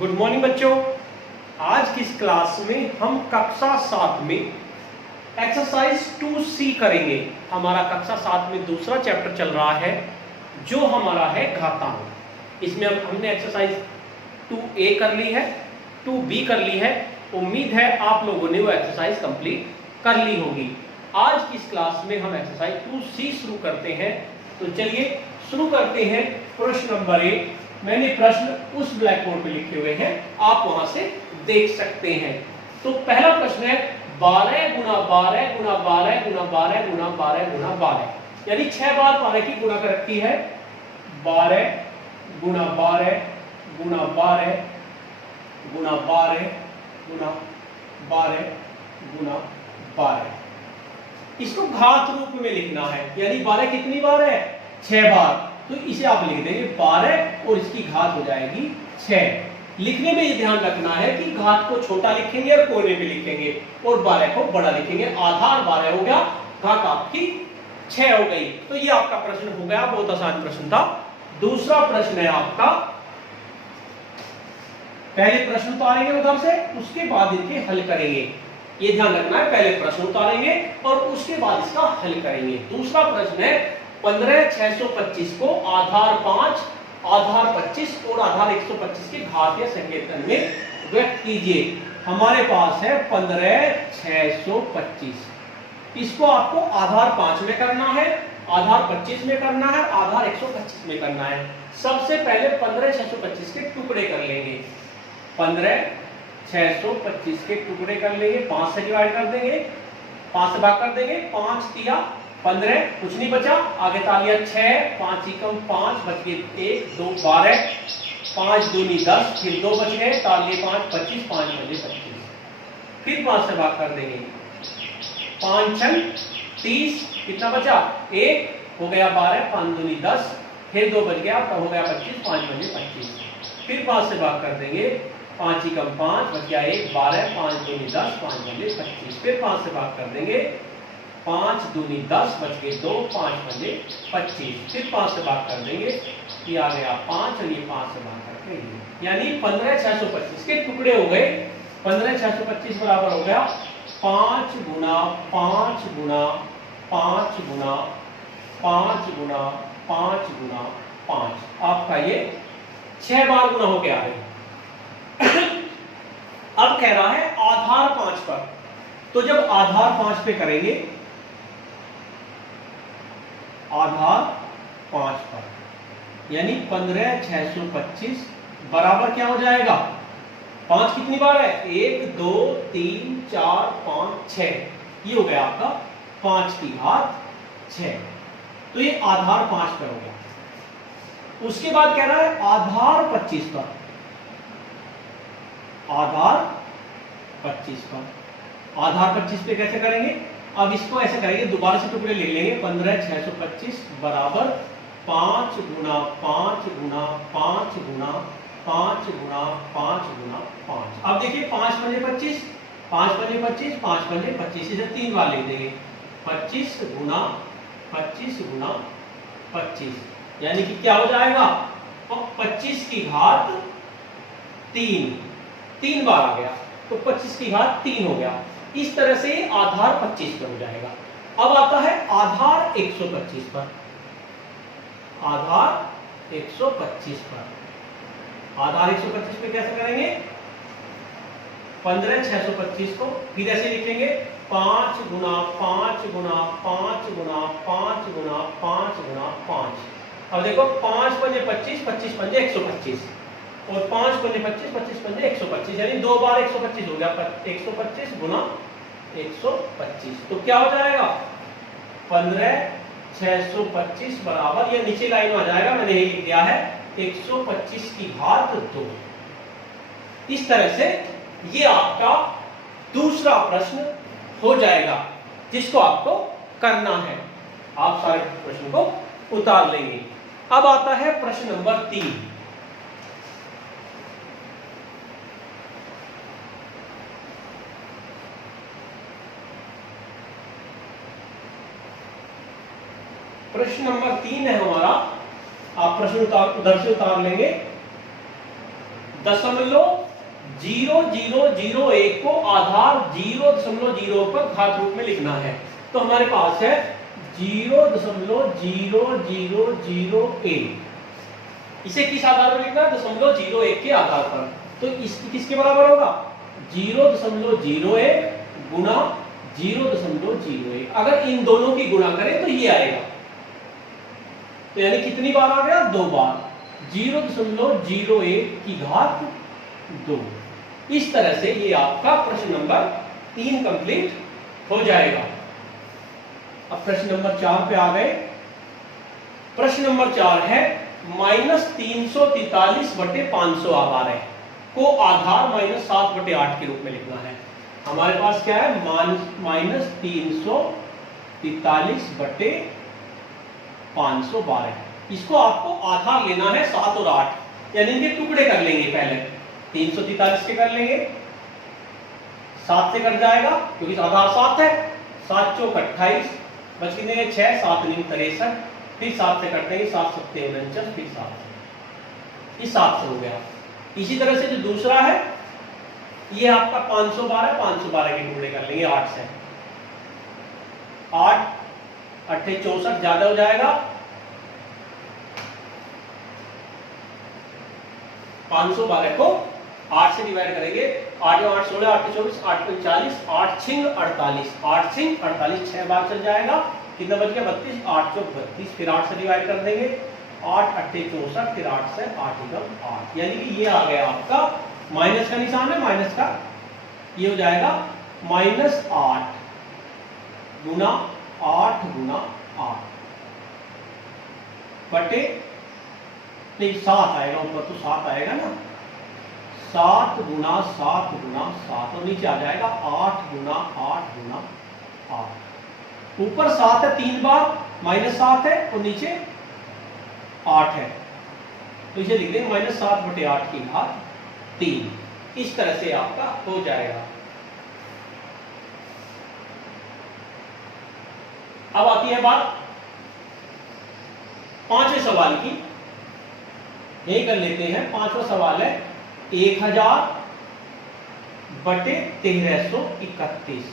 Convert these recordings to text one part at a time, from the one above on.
Good morning बच्चों। आज की इस क्लास में हम कक्षा 7 में एक्सरसाइज 2C करेंगे। हमारा कक्षा 7 में दूसरा चैप्टर चल रहा है जो हमारा है घातांक। इसमें हमने एक्सरसाइज 2A कर ली है, 2B कर ली है। उम्मीद है आप लोगों ने वो एक्सरसाइज कंप्लीट कर ली होगी। आज की इस क्लास में हम एक्सरसाइज 2C शुरू करते हैं। तो चलिए शुरू करते हैं। प्रश्न नंबर 1 मैंने प्रश्न उस ब्लैक बोर्ड पे लिखे हुए हैं, आप वहां से देख सकते हैं। तो पहला प्रश्न है 12 गुना 12 गुना 12 गुना 12 गुना 12 गुना 12, यानी 6 बार 12 की गुणा कर रखी है। 12 गुना 12 गुना 12 गुना 12 गुना 12 गुना 12। इसको घात रूप में लिखना है, यानी 12 कितनी बार है? 6 बार। तो इसे आप लिख देंगे 12 और इसकी घात हो जाएगी 6। लिखने में ये ध्यान रखना है कि घात को छोटा लिखेंगे और कोने में लिखेंगे और 12 को बड़ा लिखेंगे। आधार 12 हो गया, घात आपकी 6 हो गई। तो ये आपका प्रश्न हो गया, बहुत आसान प्रश्न था। दूसरा प्रश्न है आपका, पहले प्रश्न उतारेंगे उधर से, उसके बाद इनके हल करेंगे। ये ध्यान रखना है, पहले प्रश्न उतारेंगे और उसके बाद इसका हल करेंगे। दूसरा प्रश्न है 15,625 को आधार 5, आधार 25 और आधार 125 के घात या संकेतन में व्यक्त कीजिए। हमारे पास है 15,625। इसको आपको आधार 5 में करना है, आधार 25 में करना है, आधार 125 में करना है। सबसे पहले 15,625 के टुकड़े कर लेंगे। 15,625 के टुकड़े कर लेंगे, 5 से डिवाइड कर देंगे, 5 से भाग कर देंगे। 5 दिया 15, कुछ नहीं बचा, आगे तालियां 6, 5 एकम 5, बच गए 1 2 12, 5 दूनी 10, फिर 2 बच गए, तालिए 5 25, 5 बजे 25, फिर 5 से भाग कर देंगे। 5 6 30, कितना बचा? 1 हो गया 12, 5 दूनी 10, फिर 2 बच गया, तो हो गया 25, 5 बजे 25, फिर 5 से भाग कर देंगे। 5 एकम 5, बच गया 1 12, 5 दूनी 10, 5 बजे 25, फिर 5 से भाग कर देंगे। 5 दूनी 10, बच गए 2, 5 बजे 25, फिर 5 से भाग कर देंगे। ये आ गया 5 और ये 5 से भाग करके, यानी 15,625 के टुकड़े हो गए। 15,625 बराबर हो गया 5 गुना 5 गुना 5 गुना 5 गुना 5 गुना 5। आपका ये 6 बार गुना हो गया है। अब कह रहा है आधार 5 पर, तो जब आधार 5 पे करेंगे, आधार 5 पर, यानी 15,625 बराबर क्या हो जाएगा? 5 कितनी बार है? 1 2 3 4 5 6, ये हो गया आपका 5 की घात 6। तो ये आधार 5 पर हो गया। उसके बाद कह रहा है आधार 25 पर, आधार 25 पर। आधार 25 पे कैसे करेंगे? अब इसको ऐसे करेंगे, दोबारा से टुकड़े ले लेंगे। 15,625 बराबर 5 गुना 5 गुना 5 गुना 5 गुना 5 गुना 5। अब देखिए 5 पंजे 25, 5 पंजे 25, 5 पंजे 25, इसे 3 बार लिख देंगे। 25 गुना 25 गुना 25, यानी कि क्या हो जाएगा? 25 की घात 3 बार आ गया, तो 25 की घात 3 हो गया। इस तरह से आधार 25 पर हो जाएगा। अब आता है आधार 125 पर, आधार 125 पर। आधार 125 पे कैसे करेंगे? 15,625 को फिर ऐसे लिखेंगे 5 गुना 5 गुना 5 गुना 5 गुना 5 गुना 5। अब देखो 5 पंजे 25, 25 पंजे 125 और 5 पंजे 25, 25 पंजे 125, यानी 2 बार 125 हो गया। 125 गुना 125, तो क्या हो जाएगा? 15,625 बराबर, ये नीचे लाइन में आ जाएगा, मैंने यही लिख दिया है, 125 की घात 2। इस तरह से ये आपका दूसरा प्रश्न हो जाएगा, जिसको आपको करना है। आप सारे प्रश्न को उतार लेंगे। अब आता है प्रश्न नंबर 3। प्रश्न नंबर 3 है हमारा, आप प्रश्न उधर से उतार लेंगे। 0.0001 को आधार 0.0 पर घात रूप में लिखना है। तो हमारे पास है 0.0001, इसे किस आधार पर लिखना है? 0.01 के आधार पर। तो इसकी किसके बराबर होगा? 0.01 गुना 0.01। अगर इन दोनों की गुणा करें तो ये आएगा, तो यानी कितनी बार आ गया? 2 बार। 0.01 की घात 2। इस तरह से ये आपका प्रश्न नंबर 3 कंप्लीट हो जाएगा। अब प्रश्न नंबर 4 पे आ गए। प्रश्न नंबर 4 है -343/500 आ रहा है को आधार -7/8 के रूप में लिखना है। हमारे पास क्या है? -343/512। इसको आपको आधार लेना है 7 और 8, यानी इनके टुकड़े कर लेंगे। पहले 343 के कर लेंगे, 7 से कट जाएगा क्योंकि आधार 7 है। 7 चौक 28, बच कितने? 6, 7 9 63, फिर 7 से कट देंगे, 7 7 49, फिर 7 से, ये 7 से हो गया। इसी तरह से जो दूसरा है ये आपका 512, 512 के टुकड़े कर लेंगे 8 से। 8 8 64 ज्यादा हो जाएगा, 512 को 8 से डिवाइड करेंगे। 8 8 16, 8 24, 8 40, 8 छिंग 48, 8 छिंग 48 6 बार चल जाएगा। कितना बच गया? 32, 8 चौक 32, फिर 8 से डिवाइड कर देंगे। 8 8 64, फिर 8 से 8 एकम 8, यानी कि ये आ गया आपका माइनस का निशान है, माइनस का, ये हो जाएगा -8 गुना 8 गुना 8 बटे, नहीं 7 आएगा ऊपर, तो 7 आएगा ना, 7 गुना 7 गुना 7, और नीचे आ जाएगा 8 गुना 8 गुना 8। ऊपर 7 है 3 बार, -7 है, और नीचे 8 है, तो इसे लिख देंगे -7/8 की घात 3। इस तरह से आपका हो जाएगा। अब आती है बात 5वें सवाल की। यही कर लेते हैं। 5वां सवाल है 1000/1331।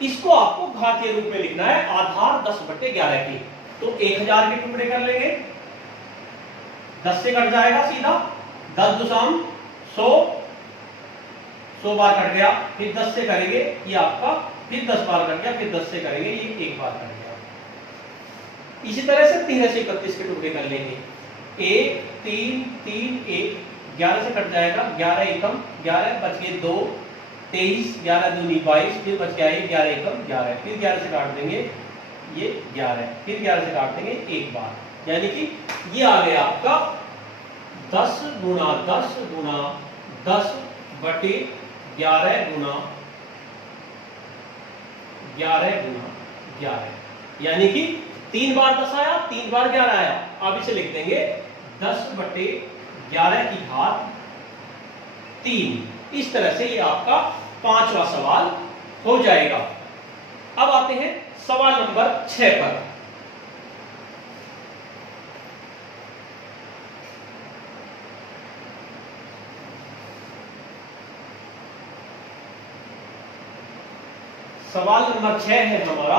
इसको आपको घातीय रूप में लिखना है, आधार 10/11 की। तो 1000 के टुकड़े कर लेंगे, 10 से कट जाएगा सीधा, 10 दूसाम 100, 100 बार कट गया, फिर 10 से करेंगे ये आपका, फिर 10 बार कट गया, फिर 10 से करेंगे ये 1 बार कट गया। इसी तरह से 13 से 31 के टुकड़े कर लेंगे। 1 3 3 1, 11 से कट जाएगा, 11 एकम 11, बच गए 2, 23, 11 दूनी 22, फिर बच गया 1, 11 एकम 11, फिर 11 से काट देंगे ये 11, फिर 11 से काट देंगे 1 बार, यानी कि ये आ गया आपका 10 गुना 10 गुना 10/11 गुना 11 गुना 11, यानी कि 3 बार 10 आया, 3 बार 11 आया। अब इसे लिख देंगे 10/11 की घात 3। इस तरह से ये आपका 5वां सवाल हो जाएगा। अब आते हैं सवाल नंबर 6 पर। सवाल नंबर 6 है हमारा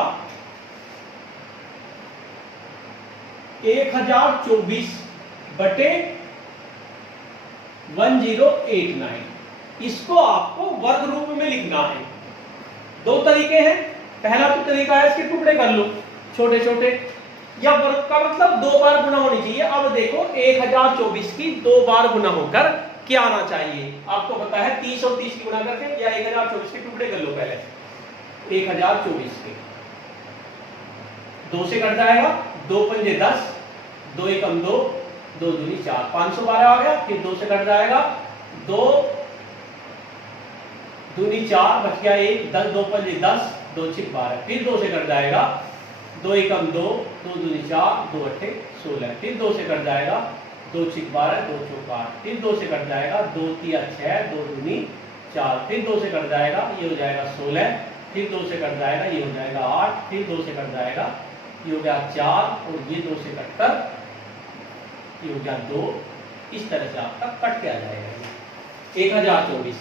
1024/1089। इसको आपको वर्ग रूप में लिखना है। 2 तरीके हैं। पहला तो तरीका है इसके टुकड़े कर लो छोटे छोटे, या वर्ग का मतलब 2 बार गुना होनी चाहिए। अब देखो 1024 की 2 बार गुना होकर क्या आना चाहिए? आपको पता है 30 और 30 की गुना करके, या 1024 के टुकड़े कर लो पहले। 1024 के 2 से कट जाएगा, 2 पंजे 10, 2 एकम 2, 2 दूनी 4, 512 आ गया। फिर 2 से कट जाएगा, 2 दूनी 4, बच गया 1, 10, 2 पंजे 10, 2 छिक 12, फिर 2 से कट जाएगा, 2 एकम 2, 2 दूनी 4, 2 अट्ठे 16, फिर 2 से कट जाएगा, 2 छिक 12, 2 चौक 8, फिर 2 से कट जाएगा, 2 तिया 6, 2 दूनी 4, फिर 2 से कट जाएगा, ये हो जाएगा 16, फिर 2 से कट जाएगा, ये हो जाएगा 8, फिर 2 से कट जाएगा, ये हो गया 4, और ये 2 से कटकर ये हो गया 2। इस तरह से आपका कट के आ जाएगा। 1024।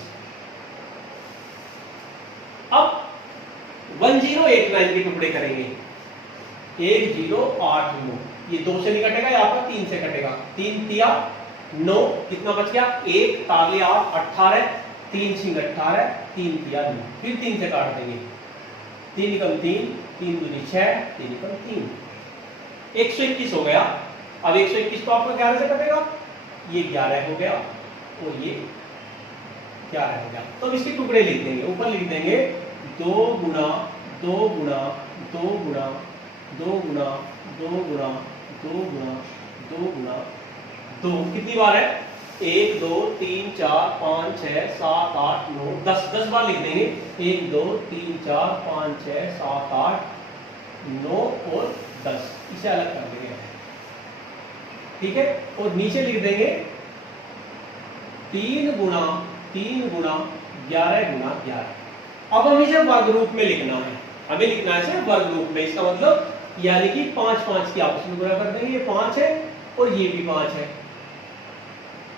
अब 1089 के टुकड़े करेंगे। 1089, ये 2 से नहीं कटेगा, ये आपका 3 से कटेगा। 3 तिया 9, कितना बच गया? 1 ताले 8 18, 3 छिंग 18, 3 तिया 9, फिर 3 से काट देंगे। 3 एकम 3, 3 दूनी 6, 3 एकम 3, 121 हो गया। अब 121 तो आपका 11 से कटेगा, ये 11 हो गया और ये 11 हो गया। तो अब इसके टुकड़े लिख देंगे। ऊपर लिख देंगे 2 गुना 2 गुना 2 गुना 2 गुना 2 गुना 2 गुना 2 गुना 2, कितनी बार है? 1 2 3 4 5 6 7 8 9 10, 10 बार लिख देंगे। 1 2 3 4 5 6 7 8 9 और 10, इसे अलग कर देंगे, ठीक है। और नीचे लिख देंगे 3 गुना 3 गुना 11 गुना 11। अब हमें इसे वर्ग रूप में लिखना है, हमें लिखना है इसे वर्ग रूप में। इसका मतलब यानी कि 5 5 की आपस में गुणा कर देंगे, ये 5 है और ये भी 5 है,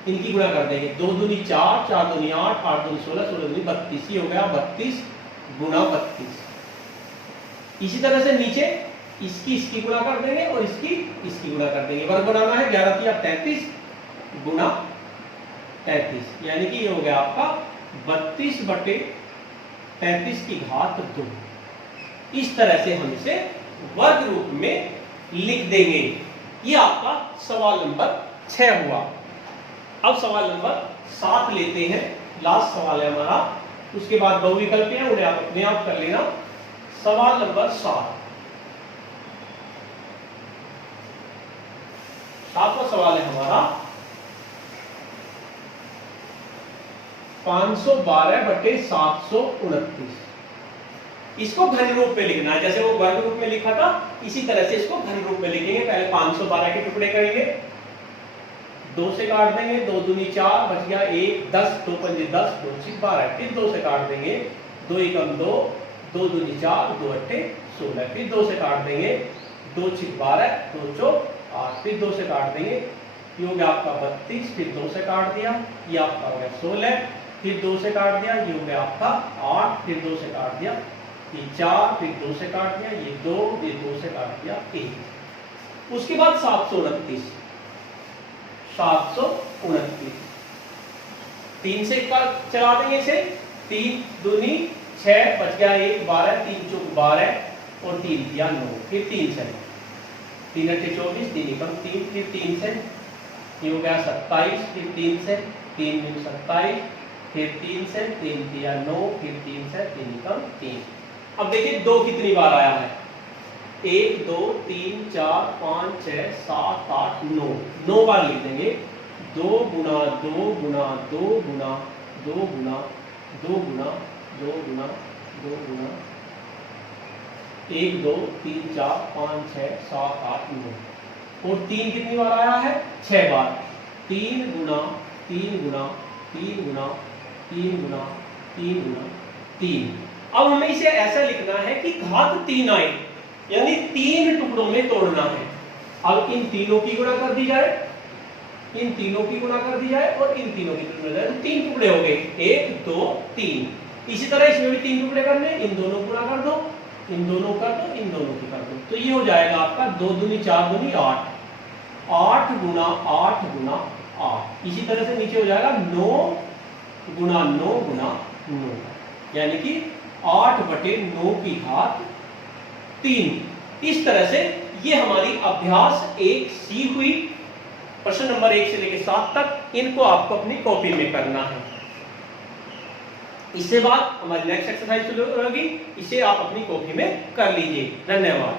इनकी गुणा कर देंगे। 2 दूनी 4, 4 दूनी 8, 8 दूनी 16, 16 दूनी 32, ये हो गया 32 गुना 32। इसी तरह से नीचे इसकी गुणा कर देंगे और इसकी गुणा कर देंगे। वर्ग बनाना है, 11 तिया 33 गुना 33, यानी कि ये हो गया आपका 32 बटे 35 की घात 2। इस तरह से हम इसे वर्ग रूप में लिख देंगे। ये आपका सवाल नंबर 6 हुआ। अब सवाल नंबर 7 लेते हैं, लास्ट सवाल है हमारा। उसके बाद बहुविकल्प हैं, उन्हें आप अपने आप कर लेना। सवाल नंबर 7, 7वां सवाल है हमारा 512 बटे 729। इसको घन रूप में लिखना है, जैसे वो वर्ग रूप में लिखा था इसी तरह से इसको घन रूप में लिखेंगे। पहले 512 के टुकड़े करेंगे, 2 से काट देंगे, 2 दूनी 4, बच गया 1, 10, 2 पंजे 10, 2 छिक 12, फिर 2 से काट देंगे, 2 एकम 2, 2 दूनी 4, 2 अट्ठे 16, फिर 2 से काट देंगे, 2 छिक 12, 2 चौक 8, फिर 2 से काट देंगे, ये हो गया आपका 32, फिर 2 से काट दिया, ये आपका हो गया 16, फिर 2 से काट दिया, ये हो गया आपका 8, फिर 2 से काट दिया, ये 4, फिर 2 से काट दिया, ये 2, ये 2 से काट दिया 1। उसके बाद 729, 729, 3 से चला देंगे इसे, 3 दूनी 6, बच गया 1, 12, 3 चौक 12 और 3 दिया 9, फिर 3 से 3 अट्ठे 24, 3 एकम 3, फिर 3 से ये हो गया 27, फिर 3 से 3 दूनी 27, फिर 3 से 3 दिया 9, फिर 3 से 3 एकम 3। अब देखिए 2 कितनी बार आया है? 1 2 3 4 5 6 7 8 9, 9 बार लिख देंगे। 2 गुना 2 गुना 2 गुना 2 गुना 2 गुना 2 गुना 2 गुना 1 2 3 4 5 6 7 8 9, और 3 कितनी बार आया है? 6 बार। 3 गुना 3 गुना 3 गुना 3 गुना 3 गुना 3। अब हमें इसे ऐसा लिखना है कि घात 3 आए, यानी 3 टुकड़ों में तोड़ना है। अब इन तीनों की गुणा कर दी जाए, इन तीनों की गुणा कर दी जाए और इन तीनों की गुणा कर दी जाए, तो 3 टुकड़े हो गए, 1 2 3। इसी तरह इसमें भी 3 टुकड़े करने, इन दोनों गुणा कर दो, इन दोनों कर दो, इन दोनों की कर दो, तो ये हो जाएगा आपका 2 दूनी 4 दूनी 8, 8 गुना 8 गुना 8। इसी तरह से नीचे हो जाएगा 9 गुना 9 गुना 9, यानी कि 8 बटे 9 की घात 3। इस तरह से ये हमारी अभ्यास 1C हुई। प्रश्न नंबर 1 से लेकर 7 तक इनको आपको अपनी कॉपी में करना है। इसके बाद हमारी नेक्स्ट एक्सरसाइज शुरू होगी, इसे आप अपनी कॉपी में कर लीजिए। धन्यवाद।